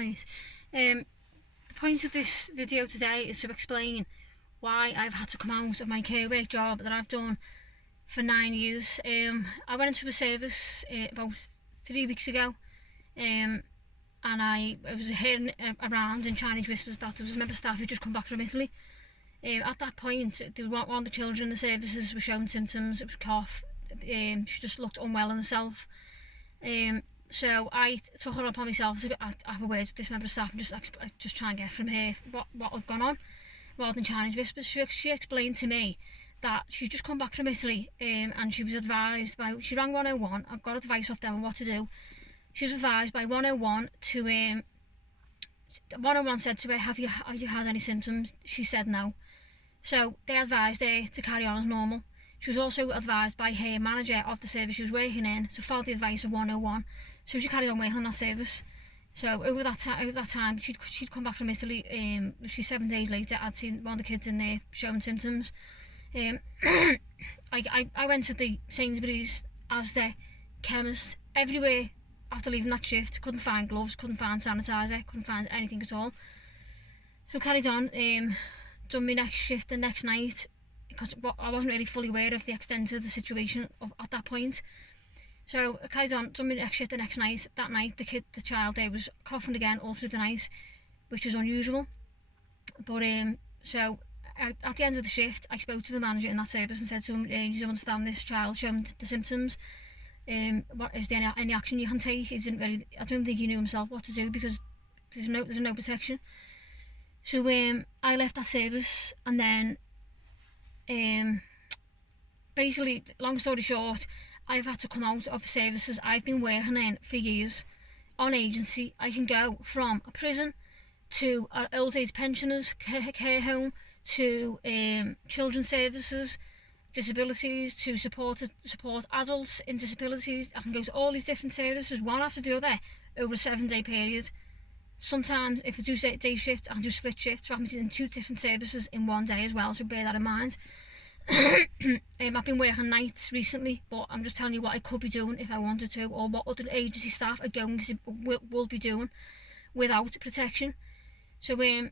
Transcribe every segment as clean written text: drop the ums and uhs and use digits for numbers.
Right. The point of this video today is to explain why I've had to come out of my care work job that I've done for 9 years. I went into a service about 3 weeks ago, and I was hearing around in Chinese whispers that there was a member of staff who'd just come back from Italy. At that point, one of the children in the services was showing symptoms. It was cough. She just looked unwell in herself. So I took it upon myself to have a word with this member of staff and just try and get from her what had gone on, rather than Chinese whispers. She explained to me that she'd just come back from Italy, and she was advised by, she rang 101, I got advice off them on what to do. She was advised by 101 to, 101 said to her, have you had any symptoms? She said no. So they advised her to carry on as normal. She was also advised by her manager of the service she was working in to follow the advice of 101. So she carried on working on that service. So over that time, she'd come back from Italy. Literally 7 days later, I'd seen one of the kids in there showing symptoms. I went to the Sainsbury's, Asda, chemist, everywhere after leaving that shift. Couldn't find gloves, couldn't find sanitizer, couldn't find anything at all. So carried on. Done my next shift the next night, because I wasn't really fully aware of the extent of the situation at that point. So I carried on, done my next shift the next night. That night, the child there was coughing again all through the night, which was unusual. But so at the end of the shift, I spoke to the manager in that service and said to him, "You don't understand this child showing the symptoms. What is there any action you can take?" He didn't really. I don't think he knew himself what to do, because there's no protection. So I left that service, and then basically, long story short, I've had to come out of services I've been working in for years on agency. I can go from a prison to old age pensioners care home to children's services, disabilities, to support adults in disabilities. I can go to all these different services, one after the other, over a 7-day period. Sometimes, if I do day shifts, I can do split shifts, so I can do in 2 different services in one day as well, so bear that in mind. I've been working nights recently, but I'm just telling you what I could be doing if I wanted to, or what other agency staff are going to will be doing without protection. So I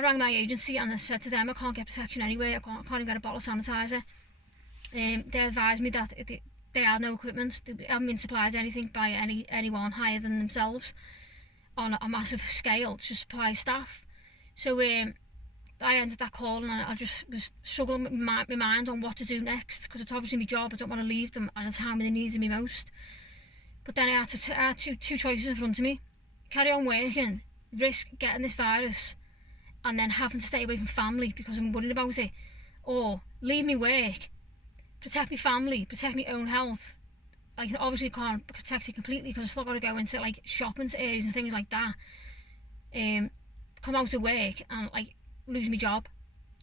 rang my agency and I said to them, I can't get protection anywhere, I can't even get a bottle of sanitizer. They advised me that they had no equipment, they haven't been supplied anything by anyone higher than themselves on a massive scale to supply staff. So I ended that call, and I just was struggling with my mind on what to do next, because it's obviously my job. I don't want to leave them at a time when they needed me most. But then I had two choices in front of me: carry on working, risk getting this virus, and then having to stay away from family because I'm worried about it, or leave me work, protect my family, protect my own health. I obviously can't protect it completely, because I still got to go into like shopping areas and things like that. Come out of work and lose my job.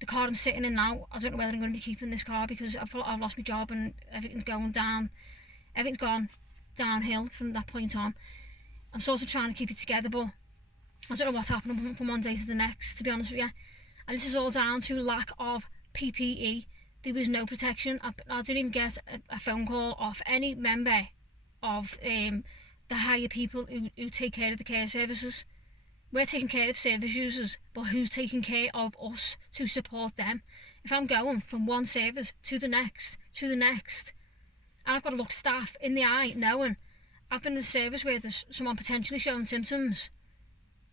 The car I'm sitting in now, I don't know whether I'm going to be keeping this car, because I've lost my job and everything's gone downhill from that point on. I'm sort of trying to keep it together, but I don't know what's happening from one day to the next, to be honest with you. And this is all down to lack of PPE. There was no protection. I didn't even get a phone call off any member of the higher people who take care of the care services. We're taking care of service users, but who's taking care of us to support them? If I'm going from one service to the next, and I've got to look staff in the eye knowing I've been in a service where there's someone potentially showing symptoms,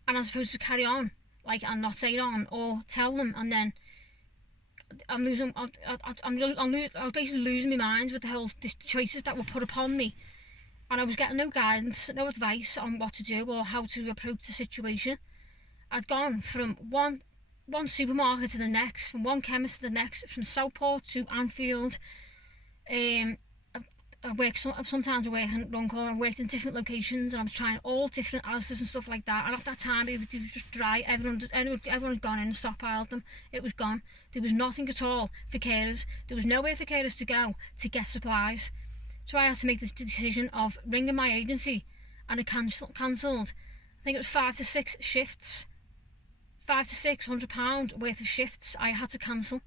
and I'm supposed to carry on, and not say it on, or tell them, and then I'm basically losing my mind with the choices that were put upon me. And I was getting no guidance, no advice on what to do or how to approach the situation. I'd gone from one supermarket to the next, from one chemist to the next, from Southport to Anfield. Sometimes I work in Runcorn. I worked in different locations, and I was trying all different Asdas and stuff like that. And at that time, it was just dry. Everyone had gone in and stockpiled them. It was gone. There was nothing at all for carers. There was nowhere for carers to go to get supplies. So I had to make the decision of ringing my agency, and it cancelled. I think it was 5 to 6 shifts, £500 to £600 worth of shifts I had to cancel.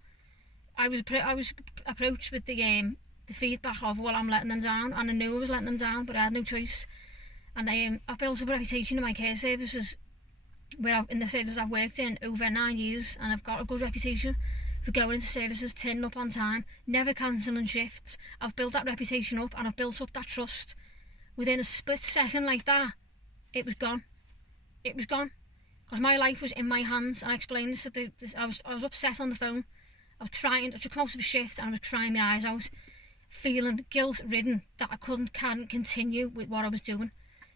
I was approached with the feedback of, well, I'm letting them down, and I knew I was letting them down, but I had no choice. And I've built up a reputation in my care services in the services I've worked in over 9 years, and I've got a good reputation for going into services, turning up on time, never cancelling shifts. I've built that reputation up, and I've built up that trust. Within a split second like that, it was gone. It was gone. Because my life was in my hands, and I explained this at I was upset on the phone. I took come out of a shift and I was crying my eyes out, feeling guilt-ridden that I can't continue with what I was doing,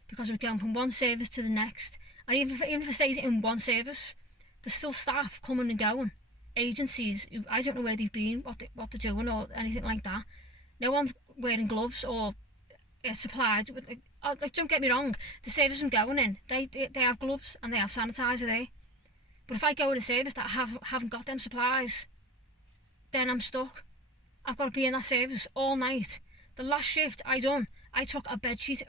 because I was going from one service to the next. And even if I stayed in one service, there's still staff coming and going. Agencies, who I don't know where they've been, what they're doing, or anything like that. No one's wearing gloves or supplied with. Like, don't get me wrong, the service I'm going in, they have gloves and they have sanitizer there. But if I go in a service that haven't got them supplies, then I'm stuck. I've got to be in that service all night. The last shift I took a bed sheet.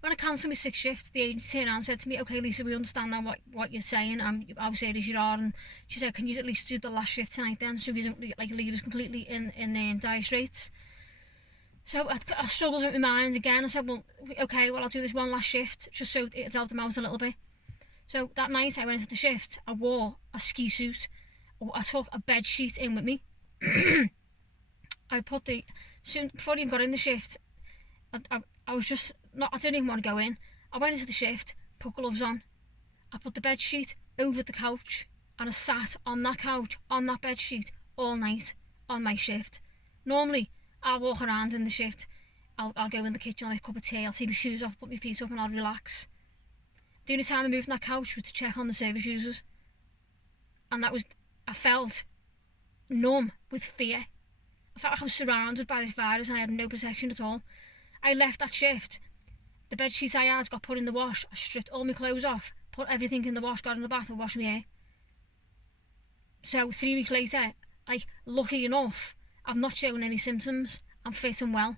When I cancelled my 6 shifts, the agency turned around and said to me, "Okay, Lisa, we understand now what you're saying and how serious you are." And she said, "Can you at least do the last shift tonight then, so you don't leave us completely in dire straits?" So I struggled with my mind again. I said, "Well, okay, I'll do this one last shift just so it'll help them out a little bit." So that night I went into the shift. I wore a ski suit. I took a bed sheet in with me. Before I even got in the shift, I was just I didn't even want to go in. I went into the shift, put gloves on. I put the bed sheet over the couch, and I sat on that couch, on that bed sheet, all night on my shift. Normally, I'll walk around in the shift. I'll go in the kitchen, I'll make a cup of tea, I'll take my shoes off, put my feet up, and I'll relax. The only time I moved from that couch was to check on the service users. And I felt numb with fear. I felt like I was surrounded by this virus and I had no protection at all. I left that shift. The bed sheet I had got put in the wash. I stripped all my clothes off, put everything in the wash, got in the bath and washed my hair. So 3 weeks later, lucky enough, I've not shown any symptoms. I'm fit and well.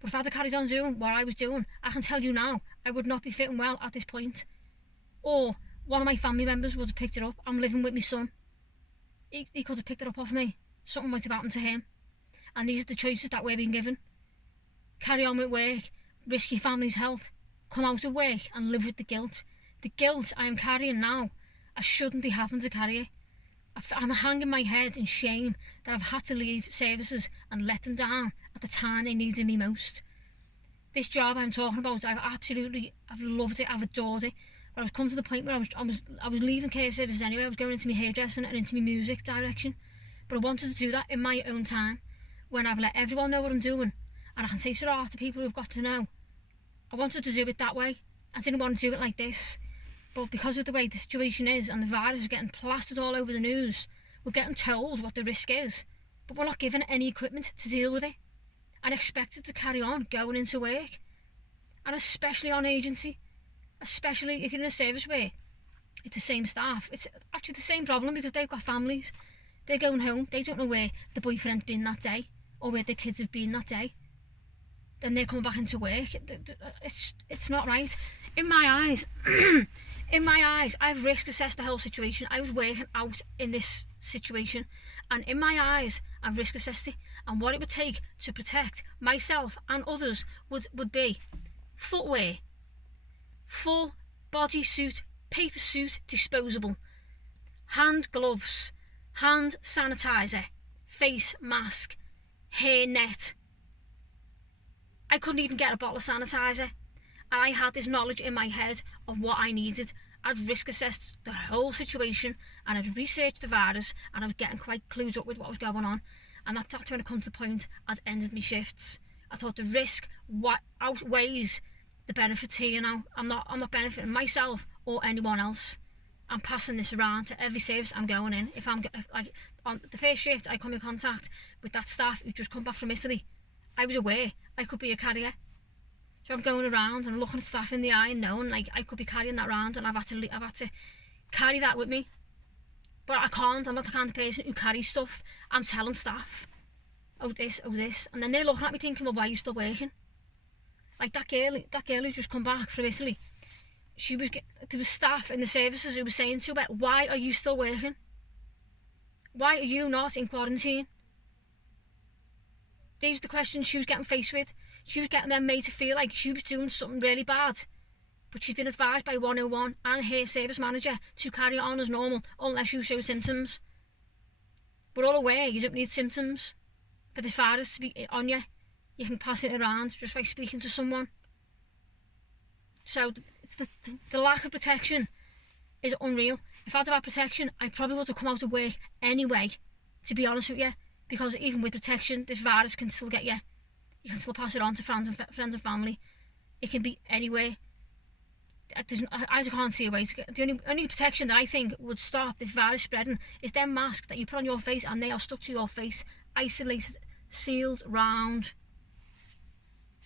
But if I had carried on doing what I was doing, I can tell you now, I would not be fit and well at this point. Or one of my family members would have picked it up. I'm living with my son. He could have picked it up off me. Something might have happened to him. And these are the choices that we're being given. Carry on with work, risk your family's health, come out of work and live with the guilt. The guilt I am carrying now, I shouldn't be having to carry it. I'm hanging my head in shame that I've had to leave services and let them down at the time they needed me most. This job I'm talking about, I've loved it, I've adored it. But I was come to the point where I was leaving care services anyway. I was going into my hairdressing and into my music direction. But I wanted to do that in my own time, when I've let everyone know what I'm doing, and I can say to people who've got to know. I wanted to do it that way. I didn't want to do it like this. But because of the way the situation is and the virus is getting plastered all over the news, we're getting told what the risk is, but we're not given any equipment to deal with it. And expected to carry on going into work. And especially on agency. Especially if you're in a service where it's the same staff. It's actually the same problem because they've got families. They're going home. They don't know where the boyfriend's been that day or where the kids have been that day. Then they're coming back into work. It's not right. In my eyes, I've risk assessed the whole situation. I was working out in this situation, and in my eyes, I've risk assessed it. And what it would take to protect myself and others would be footwear, full body suit, paper suit, disposable, hand gloves, hand sanitizer, face mask, hair net. I couldn't even get a bottle of sanitizer, and I had this knowledge in my head of what I needed. I'd risk assessed the whole situation, and I'd researched the virus, and I was getting quite clued up with what was going on. And that's when it comes to the point I'd ended my shifts. I thought the risk outweighs the benefits here now. I'm not benefiting myself or anyone else. I'm passing this around to every service I'm going in. If on the first shift, I come in contact with that staff who just come back from Italy. I was aware I could be a carrier. So I'm going around and looking at staff in the eye and knowing I could be carrying that around, and I've had to carry that with me. But I can't. I'm not the kind of person who carries stuff. I'm telling staff, oh this, and then they're looking at me thinking, well, why are you still working? Like that girl who just come back from Italy, there was staff in the services who were saying to her, why are you still working? Why are you not in quarantine? These are the questions she was getting faced with. She was getting them made to feel like she was doing something really bad but she's been advised by 101 and her service manager to carry on as normal unless you show symptoms. We're all aware you don't need symptoms for this virus to be on you. You can pass it around just by speaking to someone. So it's the lack of protection is unreal. If I'd have had protection, I probably would have come out of work anyway, to be honest with you, because even with protection, this virus can still get you. You can still pass it on to friends and family. It can be anywhere. I can't see a way to get... The only protection that I think would stop this virus spreading is them masks that you put on your face and they are stuck to your face, isolated, sealed, round.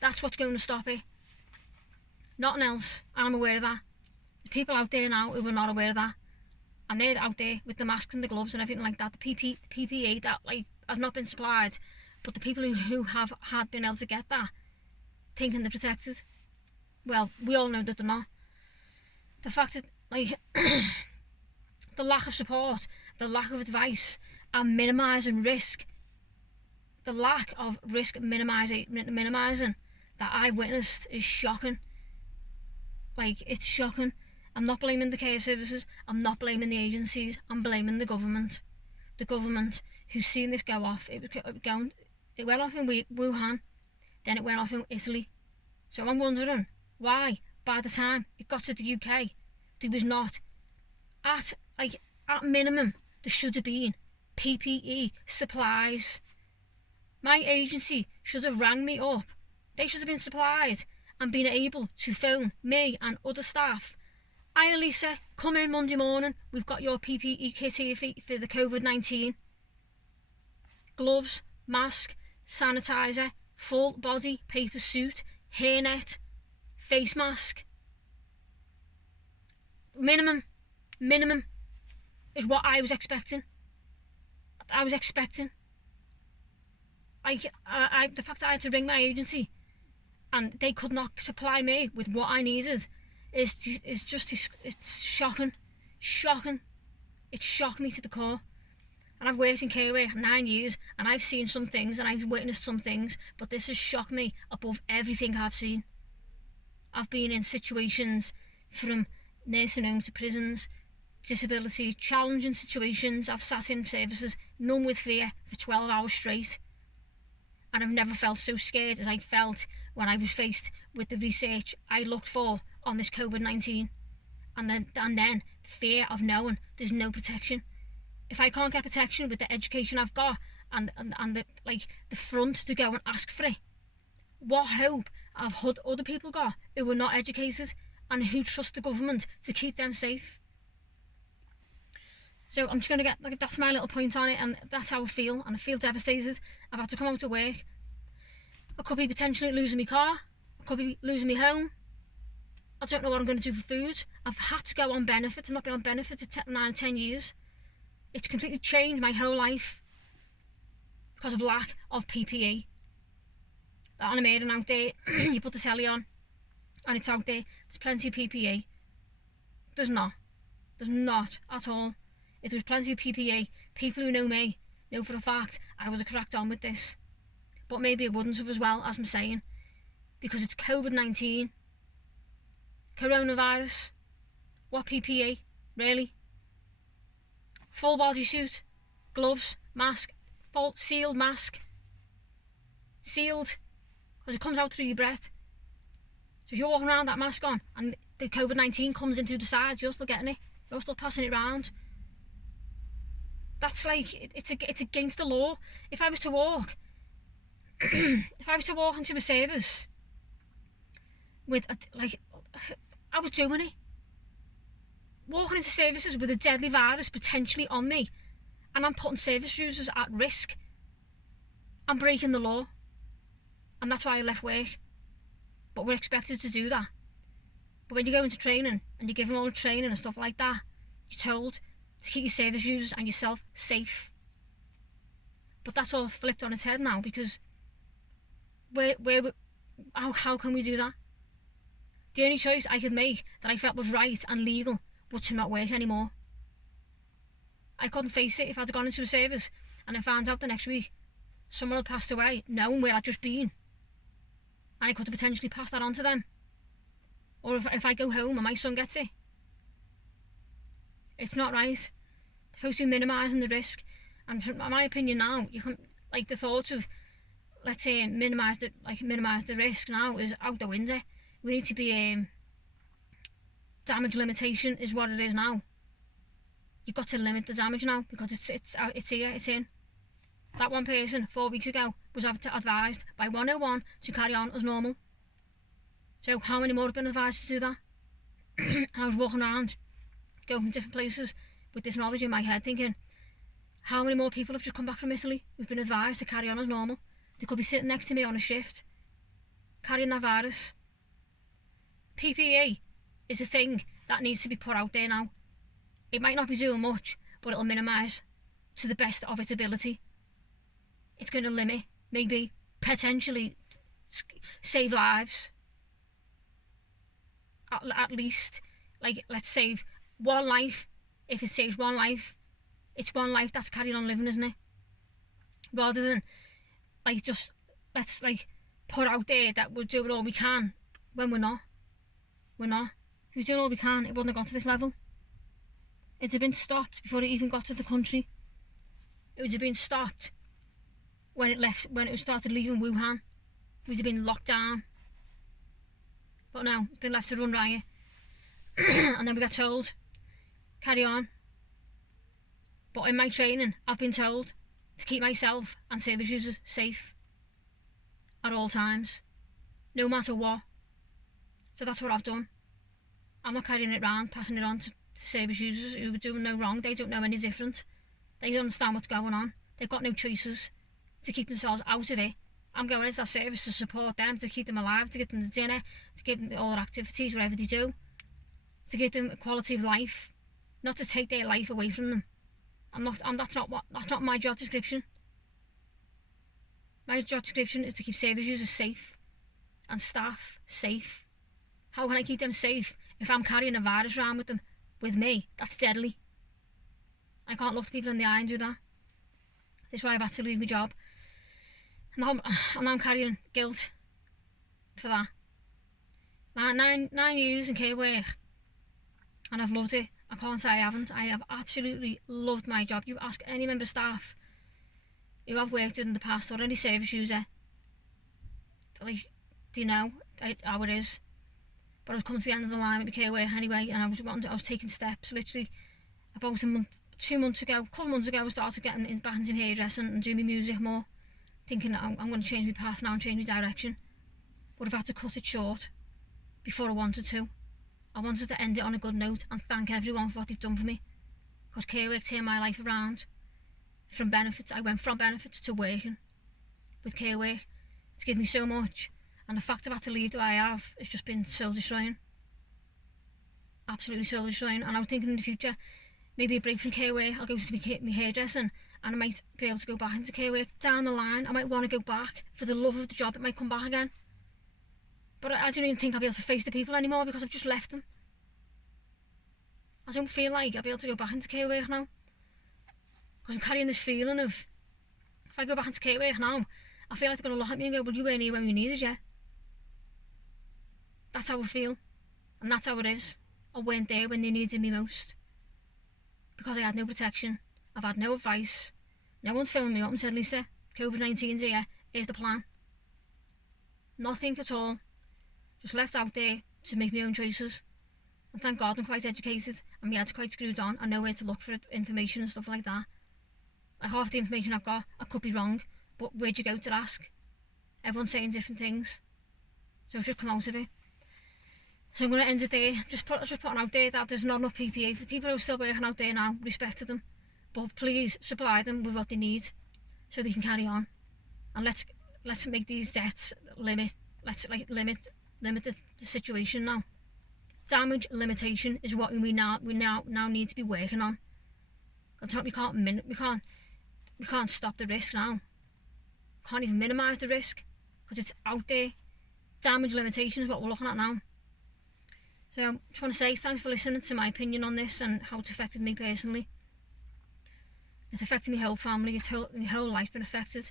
That's what's going to stop it. Nothing else. I'm aware of that. There's people out there now who are not aware of that. And they're out there with the masks and the gloves and everything like that. The PPE that have not been supplied. But the people who have been able to get that, thinking they're protected, well, we all know that they're not. The fact that, the lack of support, the lack of advice, and minimising risk, the lack of risk minimising that I've witnessed is shocking. It's shocking. I'm not blaming the care services, I'm not blaming the agencies, I'm blaming the government. The government who's seen this go off. It went off in Wuhan, then it went off in Italy. So I'm wondering why, by the time it got to the UK, there was not, at minimum, there should have been PPE supplies. My agency should have rang me up. They should have been supplied and been able to phone me and other staff. Hi Elisa, come in Monday morning. We've got your PPE kit here for the COVID-19. Gloves, mask, sanitizer, full body paper suit, hairnet, face mask. Minimum is what I was expecting. The fact that I had to ring my agency and they could not supply me with what I needed is just it's shocking. It shocked me to the core. And I've worked in care work 9 years and I've seen some things and I've witnessed some things, but this has shocked me above everything I've seen. I've been in situations from nursing homes to prisons, disability, challenging situations. I've sat in services numb with fear for 12 hours straight. And I've never felt so scared as I felt when I was faced with the research I looked for on this COVID-19. And then the fear of knowing there's no protection. If I can't get protection with the education I've got and the front to go and ask for it, what hope have other people got who are not educated and who trust the government to keep them safe? So I'm just going to get, that's my little point on it, and that's how I feel, and I feel devastated. I've had to come out to work. I could be potentially losing my car. I could be losing my home. I don't know what I'm going to do for food. I've had to go on benefits. I've not been on benefits for 9-10 years. It's completely changed my whole life because of lack of PPE. The animating out there, you put the telly on and it's out there. There's plenty of PPE. There's not at all. If there was plenty of PPE, people who know me know for a fact I would have cracked on with this. But maybe it wouldn't have, as well, as I'm saying, because it's COVID-19. Coronavirus. What PPE? Really? Full body suit, gloves, mask, full sealed mask. Sealed, because it comes out through your breath. So if you're walking around with that mask on and the COVID-19 comes in through the sides, you're still getting it. You're still passing it round. That's it's against the law. If I was to walk, into a service with I was doing it. Walking into services with a deadly virus potentially on me, and I'm putting service users at risk. I'm breaking the law, and that's why I left work. But we're expected to do that. But when you go into training and you're given all the training and stuff like that, you're told to keep your service users and yourself safe. But that's all flipped on its head now, because how can we do that? The only choice I could make that I felt was right and legal was to not work anymore. I couldn't face it if I'd gone into a service and I found out the next week someone had passed away, knowing where I'd just been. And I could have potentially passed that on to them. Or But if I go home and my son gets it, it's not right. It's supposed to be minimising the risk. And from my opinion now, you can, like, the thought of, let's say, minimise the risk now is out the window. We need to be damage limitation is what it is now. You've got to limit the damage now because it's here, it's in. That one person 4 weeks ago was advised by 101 to carry on as normal. So how many more have been advised to do that? I was walking around, going from different places with this knowledge in my head, thinking, how many more people have just come back from Italy who've been advised to carry on as normal? They could be sitting next to me on a shift, carrying that virus. PPE is a thing that needs to be put out there now. It might not be doing much, but it'll minimise to the best of its ability. It's going to limit, maybe, potentially save lives. At least, like, let's save one life. If it saves one life, it's one life that's carrying on living, isn't it? Rather than, like, just, let's, like, put out there that we're doing all we can when we're not. We're not. If we're doing all we can, it wouldn't have got to this level. It would have been stopped before it even got to the country. It would have been stopped when it started leaving Wuhan. It would have been locked down. But no, it's been left to run riot. And then we got told, carry on. But in my training, I've been told to keep myself and service users safe at all times, no matter what. So that's what I've done. I'm not carrying it around, passing it on to service users who are doing no wrong. They don't know any different. They don't understand what's going on. They've got no choices to keep themselves out of it. I'm going into that service to support them, to keep them alive, to get them the dinner, to give them all their activities, whatever they do, to give them a quality of life, not to take their life away from them. That's not my job description. My job description is to keep service users safe and staff safe. How can I keep them safe if I'm carrying a virus around with me? That's deadly. I can't look people in the eye and do that. This is why I've had to leave my job. And I'm carrying guilt for that. 9 years in care work, and I've loved it. I can't say I haven't. I have absolutely loved my job. You ask any member of staff who I've worked with in the past, or any service user, like, do you know how it is? But I was coming to the end of the line with my care work anyway, and I was taking steps. Literally about 2 months ago, a couple of months ago, I started getting back into hairdressing and doing my music more, thinking that I'm going to change my path now and change my direction. But I've had to cut it short before I wanted to. I wanted to end it on a good note and thank everyone for what they've done for me. Because care work turned my life around. From benefits, I went from benefits to working with care work. It's given me so much. And the fact I've had to leave the way I have, it's just been soul destroying. Absolutely soul destroying. And I was thinking in the future, maybe a break from care work, I'll go to my hairdressing, and I might be able to go back into care work down the line. I might want to go back for the love of the job. It might come back again. But I don't even think I'll be able to face the people anymore because I've just left them. I don't feel like I'll be able to go back into care work now. Because I'm carrying this feeling of, if I go back into care work now, I feel like they're going to look at me and go, well, you weren't here when we needed you. That's how I feel. And that's how it is. I weren't there when they needed me most. Because I had no protection. I've had no advice. No one's phoned me up and said, Lisa, COVID-19's here. Here's the plan. Nothing at all. Just left out there to make my own choices. And thank God I'm quite educated and my head's quite screwed on. I know where to look for information and stuff like that. Like, half the information I've got, I could be wrong, but where'd you go to ask? Everyone's saying different things. So I've just come out of it. So I'm going to end it there. Just putting out there that there's not enough PPE. For the people who are still working out there now, respect to them. But please supply them with what they need so they can carry on. And let's make these deaths limit. Let's limit the situation now. Damage limitation is what we now need to be working on. We can't stop the risk now. Can't even minimise the risk because it's out there. Damage limitation is what we're looking at now. So I just want to say thanks for listening to my opinion on this and how it affected me personally. It's affected my whole family. My whole life's been affected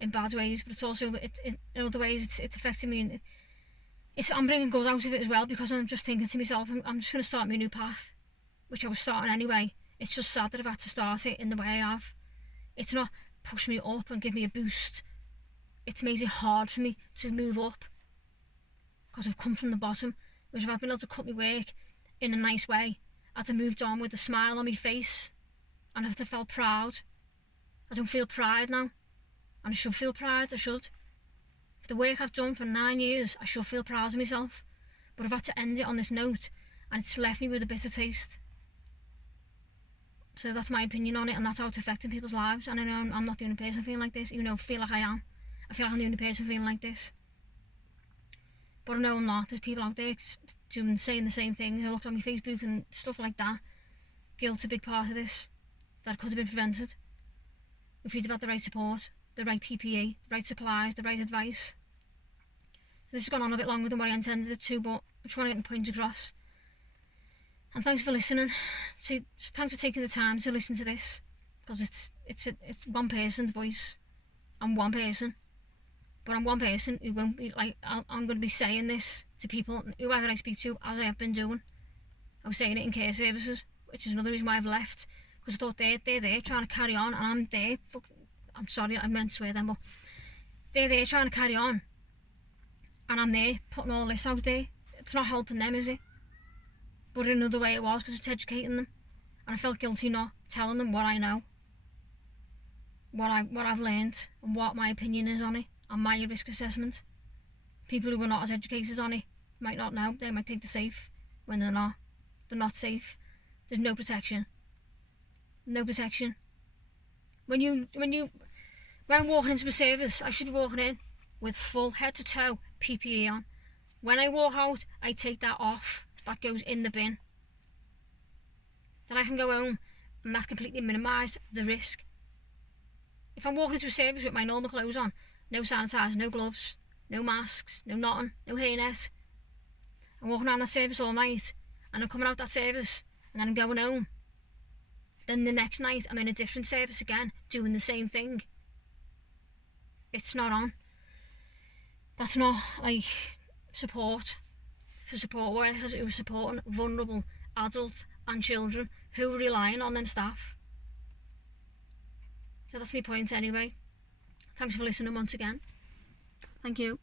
in bad ways, but it's also in other ways it's affected me I'm bringing good out of it as well, because I'm just thinking to myself, I'm just going to start my new path, which I was starting anyway. It's just sad that I've had to start it in the way I have. It's not pushed me up and give me a boost. It's made it hard for me to move up, because I've come from the bottom. Whereas if I've been able to cut my work in a nice way, I'd have moved on with a smile on my face, and I'd have felt proud. I don't feel pride now, and I should feel pride. I should. For the work I've done for 9 years, I should feel proud of myself. But I've had to end it on this note, and it's left me with a bitter taste. So that's my opinion on it, and that's how it's affecting people's lives. And I know I'm not the only person feeling like this, even though I feel like I am. I feel like I'm the only person feeling like this. But I know I'm not. There's people out there saying the same thing, who looked on my Facebook and stuff like that. Guilt's a big part of this. That could have been prevented if we'd have had the right support, the right PPE, the right supplies, the right advice. So this has gone on a bit longer than what I intended it to, but I'm trying to get my point across. And thanks for listening. So thanks for taking the time to listen to this, because it's one person's voice. I'm one person, but I'm one person who won't be like, I'm going to be saying this to people, whoever I speak to, as I have been doing. I was saying it in care services, which is another reason why I've left, because I thought they're there trying to carry on, and I'm there. I'm sorry, I meant to swear then, but they're there trying to carry on, and I'm there putting all this out there. It's not helping them, is it? But in another way it was, because it's educating them, and I felt guilty not telling them what I know, what I've learned, and what my opinion is on it, and my risk assessment. People who are not as educated on it might not know. They might think they're safe when they're not. They're not safe. There's no protection. No protection. When I'm walking into a service, I should be walking in with full head to toe PPE on. When I walk out, I take that off. That goes in the bin. Then I can go home, and that's completely minimised the risk. If I'm walking into a service with my normal clothes on, no sanitizer, no gloves, no masks, no nothing, no hairnet, I'm walking around that service all night, and I'm coming out that service, and then I'm going home. Then the next night I'm in a different service again, doing the same thing. It's not on. That's not like support for support workers who are supporting vulnerable adults and children who are relying on them staff. So that's my point anyway. Thanks for listening once again. Thank you.